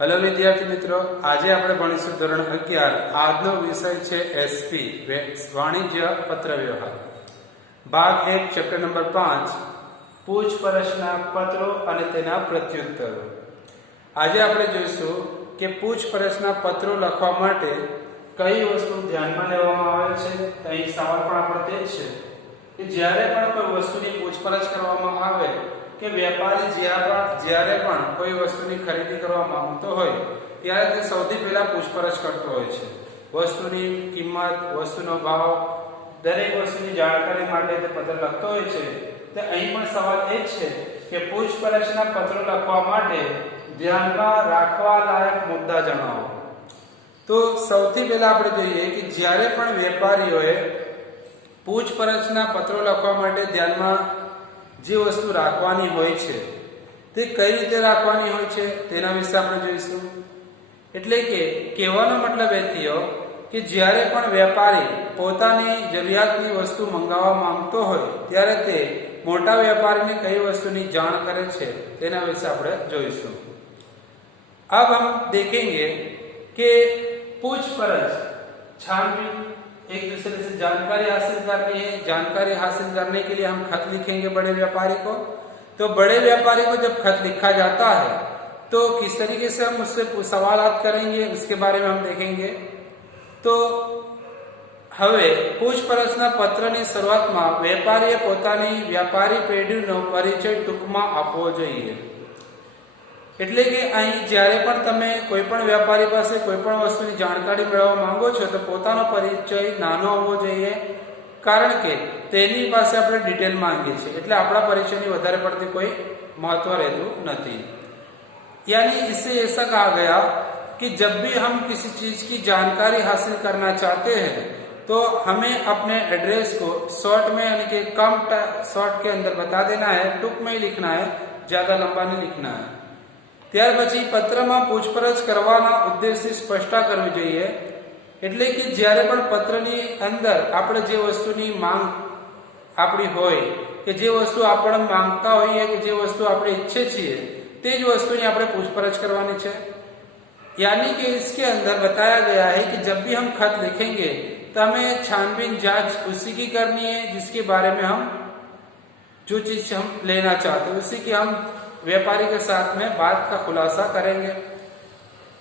हेलो विद्यार्थी मित्रों, आज આપણે ભણીશું ધોરણ 11। આજનો વિષય છે એસપી વાણિજ્ય પત્ર વ્યવહાર ભાગ 1 ચેપ્ટર નંબર 5 પૂછપરછના પત્રો અને તેના પ્રત્યુત્તરો। આજે આપણે જોઈશું કે પૂછપરછના પત્રો લખવા માટે કઈ વસ્તુ ધ્યાનમાં લેવામાં આવે છે। અહીં સવાલ પણ આપણો તે છે કે જ્યારે પણ કોઈ વસ્તુની પૂછપરછ કરવામાં આવે કે વેપારી જ્યારે પણ કોઈ વસ્તુની ખરીદી કરવા માંગતો હોય ત્યારે તે સૌથી પહેલા પૂછપરછ કરતો હોય છે। વસ્તુની કિંમત, વસ્તુનો ભાવ, દરેક વસ્તુની જાણકારી માટે તે પત્ર લખતો હોય છે। તો અહીં પણ સવાલ એ છે કે પૂછપરછના પત્રો લખવા માટે ધ્યાનમાં રાખવા લાયક મુદ્દા જણાવો। તો સૌથી પહેલા આપણે જોઈએ કે જ્યારે પણ વેપારીઓએ પૂછપરછના પત્રો લખવા માટે ધ્યાનમાં જે વસ્તુ રાખવાની હોય છે તે કઈ રીતે રાખવાની હોય છે તેના વિશે આપણે જોઈશું। એટલે કે કહેવાનો મતલબ એ થયો કે જ્યારે પણ વેપારી પોતાની જરૂરિયાતની વસ્તુ મંગાવવા માંગતો હોય ત્યારે તે મોટા વેપારીને કઈ વસ્તુની જાણ કરે છે તેના વિશે આપણે જોઈશું। अब हम देखेंगे कि पूछपरछ छानबीन, एक दूसरे से जानकारी हासिल करनी है। जानकारी हासिल करने के लिए हम खत लिखेंगे बड़े व्यापारी को। तो बड़े व्यापारी को जब खत लिखा जाता है तो किस तरीके से हम उससे सवालात करेंगे उसके बारे में हम देखेंगे। तो હવે પૂછપરછના પત્રની શરૂઆતમાં વેપારીએ પોતાની વ્યાપારી પેઢીનો પરિચય ટૂંકમાં આપવો જોઈએ। એટલે કે અહીં જ્યારે પણ તમે કોઈ પણ વેપારી પાસે કોઈ પણ વસ્તુની જાણકારી મેળવવા માંગો છો તો પોતાનો પરિચય નાનો હોવો જોઈએ, કારણ કે તેની પાસે આપણે ડિટેલ માંગીએ છીએ એટલે આપણા પરિચયની વધારે પડતી કોઈ મહત્વ રહેતું નથી। यानी इससे ऐसा कहा गया कि जब भी हम किसी चीज की जानकारी हासिल करना चाहते हैं तो हमें अपने एड्रेस को शॉर्ट में यानी कि कम शॉर्ट के अंदर बता देना है, टूक में ही लिखना है, ज्यादा लंबा नहीं लिखना है। ત્યાર પછી પત્રમાં પૂછપરછ કરવાના ઉદ્દેશની સ્પષ્ટતા કરવી જોઈએ। એટલે કે જ્યારે પણ પત્રની અંદર આપણે જે વસ્તુની માંગ આપણી હોય કે જે વસ્તુ આપણે માંગતા હોઈએ કે જે વસ્તુ આપણે ઈચ્છે છીએ તે જ વસ્તુની આપણે પૂછપરછ કરવાની છે। यानी कि इसके अंदर बताया गया है कि जब भी हम खत लिखेंगे तो हमें छानबीन जांच उसी की करनी है जिसके बारे में हम जो चीज हम लेना चाहते हैं उसी की हम વેપારી કે સાથ में बात का खुलासा करेंगे।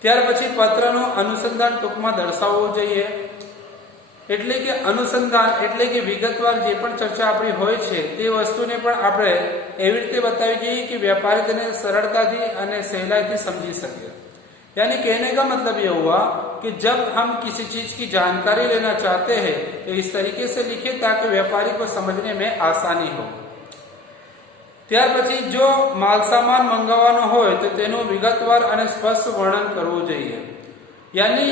ત્યાર પછી પત્રનું અનુસંધાન ટૂંકમાં દર્શાવવું જોઈએ। એટલે કે અનુસંધાન એટલે કે વિગતવાર જે પણ ચર્ચા આપણી હોય છે તે વસ્તુને પણ આપણે એવી રીતે બતાવવી જોઈએ કે વેપારી તેને સરળતાથી અને સહેલાઈથી સમજી શકે। यानी कहने का मतलब ये हुआ कि जब हम किसी चीज की जानकारी लेना चाहते हैं तो इस तरीके से लिखे ताकि व्यापारी को समझने में आसानी हो। ત્યાર પછી જો માલસામાન મંગાવવાનો હોય તો તેનું વિગતવાર અને સ્પષ્ટ વર્ણન કરવું જોઈએ। यानी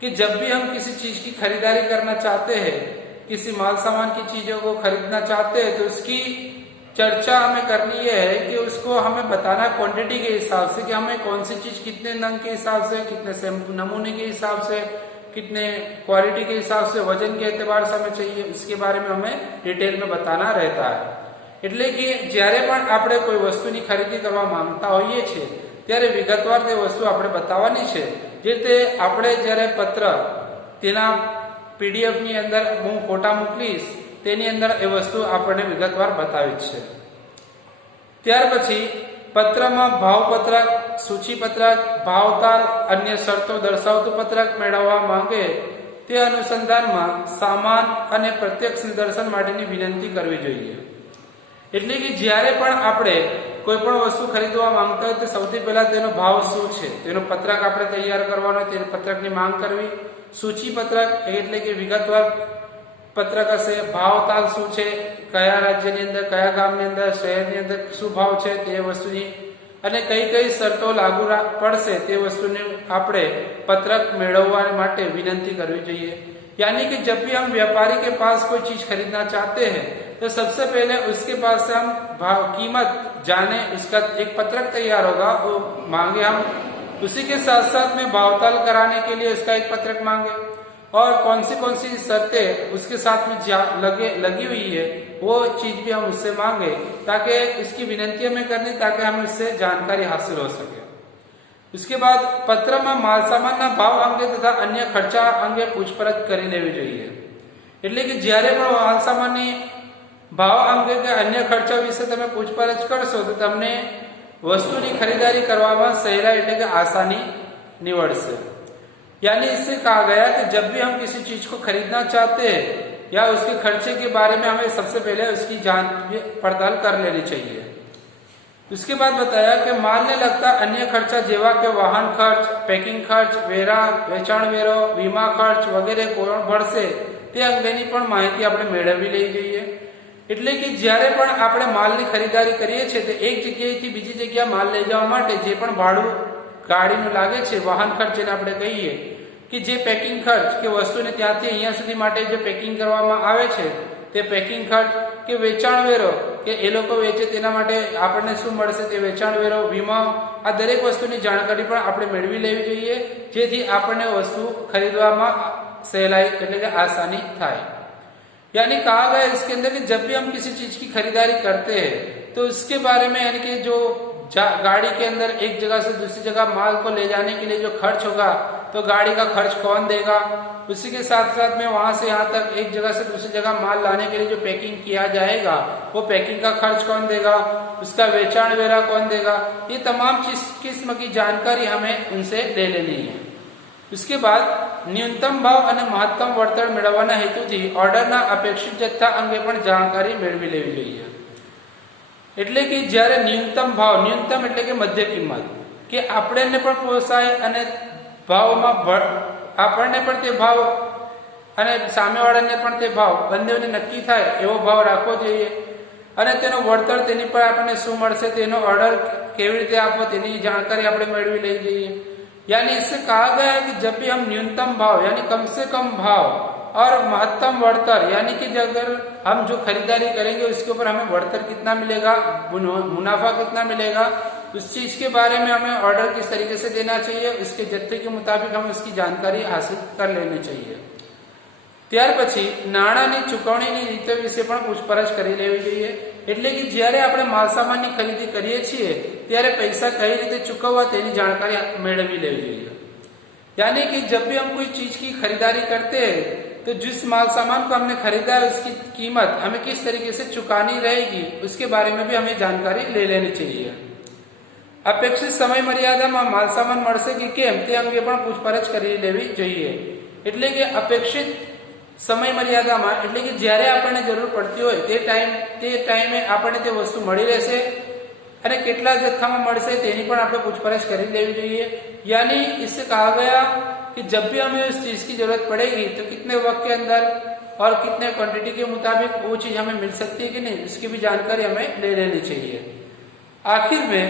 कि जब भी हम किसी चीज की खरीदारी करना चाहते हैं, किसी माल सामान की चीजों को खरीदना चाहते हैं तो उसकी चर्चा हमें करनी है कि उसको हमें बताना क्वांटिटी के हिसाब से कि हमें कौन सी चीज कितने नंग के हिसाब से, कितने नमूने के हिसाब से, कितने क्वालिटी के हिसाब से, वजन के एतबार से हमें चाहिए, उसके बारे में हमें डिटेल में बताना रहता है। એટલે કે જ્યારે પણ આપણે કોઈ વસ્તુની ખરીદી કરવા માંગતા હોઈએ છીએ ત્યારે વિગતવાર તે વસ્તુ આપણે બતાવવાની છે। જે તે આપણે જ્યારે પત્ર તેના પીડીએફ ની અંદર હું ફોટા મોકલીશ તેની અંદર એ વસ્તુ આપણને વિગતવાર બતાવી છે। ત્યાર પછી પત્રમાં ભાવપત્રક, સૂચિપત્રક, ભાવતાલ, અન્ય શરતો દર્શાવતું પત્રક મેળવવા માંગે તે અનુસંધાનમાં સામાન અને પ્રત્યક્ષ નિદર્શન માટેની વિનંતી કરવી જોઈએ। એટલે કે જ્યારે પણ આપણે કોઈ પણ વસ્તુ ખરીદવા માંગતા હોય તો સૌથી પહેલા તેનો ભાવ શું છે તેનો પત્રક આપણે તૈયાર કરવાનો, તે પત્રકની માંગ કરવી। સૂચિ પત્રક એટલે કે વિગતવાર પત્રક હશે। ભાવતાલ શું છે, કયા રાજ્યની અંદર, કયા ગામની અંદર, શહેરની અંદર શું ભાવ છે તે વસ્તુની અને કઈ કઈ શરતો લાગુ પડશે તે વસ્તુને આપણે પત્રક મેળવવા માટે વિનંતી કરવી જોઈએ। यानी कि जब भी हम व्यापारी के पास कोई चीज खरीदना चाहते हैं तो सबसे पहले उसके पास से हम भाव कीमत जाने, उसका एक पत्रक तैयार होगा, वो मांगे हम। उसी के साथ साथ में भावताल कराने के लिए उसका एक पत्रक मांगे और कौन सी शर्तें उसके साथ में लगी हुई है वो चीज भी हम उससे मांगे ताकि इसकी विनंती हमें करनी ताकि हमें उससे जानकारी हासिल हो सके। उसके बाद પત્રમાં માલસામાનના ભાવ અંગે તથા અન્ય ખર્ચા અંગે પૂછપરછ કરી લેવી જોઈએ। એટલે કે જ્યારે પણ માલસામાનની ભાવ અંગે કે અન્ય ખર્ચા વિશે તમે પૂછપરછ કરશો તો તમને વસ્તુની ખરીદારી કરવામાં સહેલાઈ એટલે કે આસાની निवड़से। यानी इससे कहा गया कि जब भी हम किसी चीज को खरीदना चाहते हैं या उसके खर्चे के बारे में हमें सबसे पहले उसकी जांच पड़ताल कर लेनी चाहिए। उसके बाद बताया कि मालने लगता अन्य खर्चा जेवा के वाहन खर्च, पैकिंग खर्च, वेरा, वेचाण वेरो, वीमा खर्च वगैरह कोण ભરશે તે અંગેની પણ માહિતી આપણે મેળવવી લેવી જોઈએ। એટલે કે જ્યારે પણ આપણે માલની ખરીદારી કરીએ છીએ તો એક જગ્યાએથી બીજી જગ્યા માલ લઈ જવા માટે જે પણ ભાડું ગાડીનું લાગે છે, વાહન ખર્ચ જેને આપણે કહીએ કે જે પેકિંગ ખર્ચ કે વસ્તુને ત્યાંથી અહીંયા સુધી માટે જે પેકિંગ કરવામાં આવે છે તે પેકિંગ ખર્ચ કે વેચાણ વેરો કે એ લોકો વેચે તેના માટે આપણને શું મળશે તે વેચાણ વેરો, વીમા, આ દરેક વસ્તુની જાણકારી પણ આપણે મેળવી લેવી જોઈએ જેથી આપણને વસ્તુ ખરીદવામાં સહેલાઈ એટલે કે आसानी થાય। यानी कहा गया इसके अंदर कि जब भी हम किसी चीज की खरीदारी करते हैं तो उसके बारे में यानी कि जो गाड़ी के अंदर एक जगह से दूसरी जगह माल को ले जाने के लिए जो खर्च होगा तो गाड़ी का खर्च कौन देगा, उसी के साथ साथ में वहां से यहाँ तक एक जगह से दूसरी जगह माल लाने के लिए जो पैकिंग किया जाएगा वो पैकिंग का खर्च कौन देगा, उसका वेचाण वेरा कौन देगा, ये तमाम किस्म की जानकारी हमें उनसे ले लेनी है। उसके बाद न्यूनतम भाव અને મહત્તમ વળતર મેળવવાના હેતુથી ઓર્ડરના અપેક્ષિત જથ્થા અંગે પણ જાણકારી મેળવી લેવી જોઈએ। એટલે કે જ્યારે ન્યૂનતમ ભાવ, ન્યૂનતમ એટલે કે મધ્ય કિંમત કે આપણને પણ પોસાય અને ભાવમાં આપણને પણ તે ભાવ અને સામેવાળાને પણ તે ભાવ બંનેને નક્કી થાય એવો ભાવ રાખવો જોઈએ અને તેનો વળતર તેની પર આપણને શું મળશે તેનો ઓર્ડર કેવી રીતે આપવો તેની જાણકારી આપણે મેળવી લેવી જોઈએ। यानी इससे कहा गया है कि जब भी हम न्यूनतम भाव यानी कम से कम भाव और महत्तम वड़तर यानी कि अगर हम जो खरीदारी करेंगे उसके ऊपर हमें वड़तर कितना मिलेगा, मुनाफा कितना मिलेगा, उस चीज के बारे में हमें ऑर्डर किस तरीके से देना चाहिए, उसके जत्थे के मुताबिक हमें उसकी जानकारी हासिल कर लेनी चाहिए। ત્યાર પછી નાણાંની ચૂકવણીની રીતો વિશે પણ પૂછપરછ કરી લેવી જોઈએ। એટલે કે જ્યારે આપણે માલસામાનની ખરીદી કરીએ છીએ ત્યારે પૈસા કઈ રીતે ચૂકવવા તેની જાણકારી મેળવી લેવી જોઈએ। यानी कि जब भी हम कोई चीज की खरीदारी करते हैं तो जिस माल सामान को हमने खरीदा है उसकी कीमत हमें किस तरीके से चुकानी रहेगी उसके बारे में भी हमें जानकारी ले लेनी चाहिए। अपेक्षित समय मर्यादाમાં માલ સામાન મળશે કે કેમ તે અંગે પણ પૂછપરછ કરી લેવી જોઈએ। એટલે કે અપેક્ષિત સમય મર્યાદામાં એટલે કે જ્યારે આપણને જરૂર પડતી હોય તે ટાઈમે આપણને તે વસ્તુ મળી રહેશે અને કેટલા જથ્થામાં મળશે તેની પણ આપણે પૂછપરછ કરી લેવી જોઈએ। यानी इससे कहा गया कि जब भी हमें उस चीज की जरूरत पड़ेगी तो कितने वक्त के अंदर और कितने क्वांटिटी के मुताबिक वो चीज हमें मिल सकती है कि नहीं इसकी भी जानकारी हमें ले लेनी चाहिए। आखिर में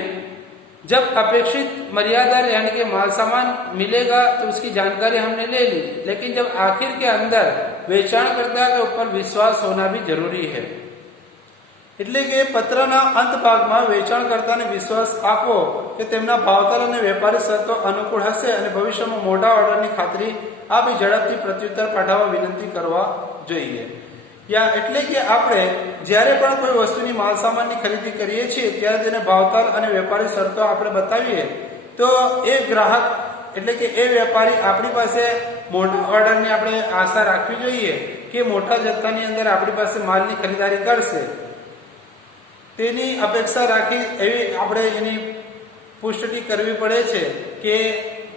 जब अपेक्षित मर्यादा यानी कि माल सामान मिलेगा तो उसकी जानकारी हमने ले ली, लेकिन जब आखिर के अंदर વેચાણકર્તા के ऊपर विश्वास होना भी जरूरी है। એટલે કે પત્રના અંત ભાગમાં વેચાણકર્તાને વિશ્વાસ આપો કે તેમના ભાવતાલ અને વેપારી શરતો અનુકૂળ હશે અને ભવિષ્યમાં મોટા ઓર્ડરની ખાતરી આપી ઝડપથી પ્રત્યુત્તર પાઠવવા વિનંતી કરવા જોઈએ। या એટલે કે આપણે જ્યારે પણ કોઈ વસ્તુની માલ સામાનની ખરીદી કરીએ છીએ ત્યારે તેને ભાવતાલ અને વેપારી શરતો આપણે બતાવીએ તો એ ગ્રાહક એટલે કે એ વેપારી આપણી પાસે મોટા ઓર્ડરની આપણે આશા રાખવી જોઈએ કે મોટા જથ્થાની અંદર આપણી પાસે માલની ખરીદારી કરશે તેની અપેક્ષા રાખી એવી આપણે એની પુષ્ટિ કરવી પડે છે કે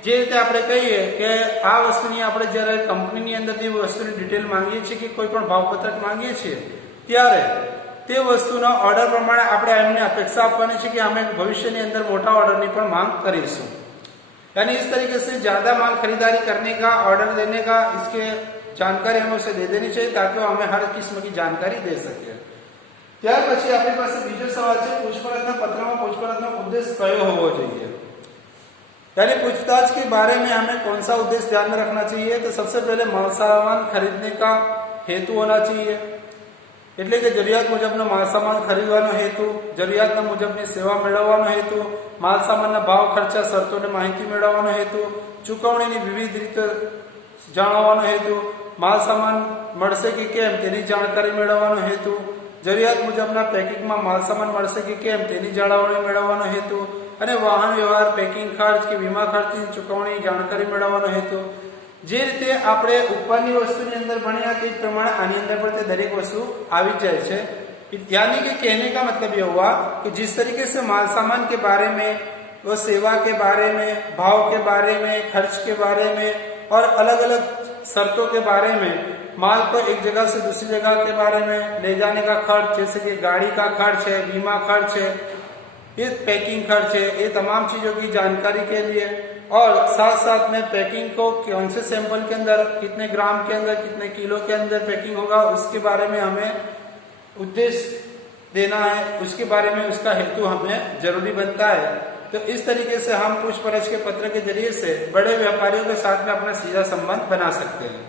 જે રીતે આપણે કહીએ કે આ વસ્તુની આપણે જ્યારે કંપનીની અંદરથી વસ્તુની ડિટેલ માંગીએ છીએ કે કોઈ પણ ભાવપત્રક માંગીએ છીએ ત્યારે તે વસ્તુના ઓર્ડર પ્રમાણે આપણે એમને અપેક્ષા આપવાની છે કે અમે ભવિષ્યની અંદર મોટા ઓર્ડરની પણ માંગ કરીશું। यानी इस तरीके से ज्यादा माल खरीदारी करने का, ऑर्डर देने का इसके जानकारी हमें उसे दे देनी चाहिए ताकि वो हमें हर किस्म की जानकारी दे सके। ત્યાર પછી આપણી પાસે બીજો સવાલ છે પૂછપરછના પત્રમાં પૂછપરછનો ઉદ્દેશ કયો હોવો જોઈએ। यानी पूछताछ के बारे में हमें कौन सा उद्देश्य ध्यान में रखना चाहिए तो सबसे पहले माल सामान खरीदने का हेतु होना चाहिए। એટલે કે જરૂરિયાત મુજબનો માલ સામાન ખરીદવાનો હેતુ, જરૂરિયાતના મુજબની સેવા મેળવવાનો હેતુ, માલ સામાનના ભાવ ખર્ચા શરતોને માહિતી મેળવવાનો હેતુ, ચૂકવણીની વિવિધ રીતો જાણવાનો હેતુ, માલ સામાન મળશે કે કેમ તેની જાણકારી મેળવવાનો હેતુ, જરૂરિયાત મુજબના પેકિંગમાં માલ સામાન મળશે કે કેમ તેની જાળવણી મેળવવાનો હેતુ અને વાહન વ્યવહાર, પેકિંગ ખર્ચ કે વીમા ખર્ચની ચૂકવણી જાણકારી મેળવવાનો હેતુ। જે રીતે આપણે ઉપરની વસ્તુની અંદર ભણ્યા તે પ્રમાણે આની અંદર પણ તે દરેક વસ્તુ આવી જાય છે। यानी कि कहने का मतलब ये हुआ कि जिस तरीके से माल सामान के बारे में, वो सेवा के बारे में, भाव के बारे में, खर्च के बारे में और अलग अलग शर्तों के बारे में, माल को एक जगह से दूसरी जगह के बारे में ले जाने का खर्च, जैसे कि गाड़ी का खर्च है, बीमा खर्च है, ये पैकिंग खर्च है, ये तमाम चीजों की जानकारी के लिए और साथ साथ में पैकिंग को कौन से सैंपल के अंदर, कितने ग्राम के अंदर, कितने किलो के अंदर पैकिंग होगा, उसके बारे में हमें उद्देश्य देना है, उसके बारे में उसका हेतु हमें जरूरी बनता है। तो इस तरीके से हम पूछपरछ के पत्र के जरिए से बड़े व्यापारियों के साथ में अपना सीधा संबंध बना सकते हैं।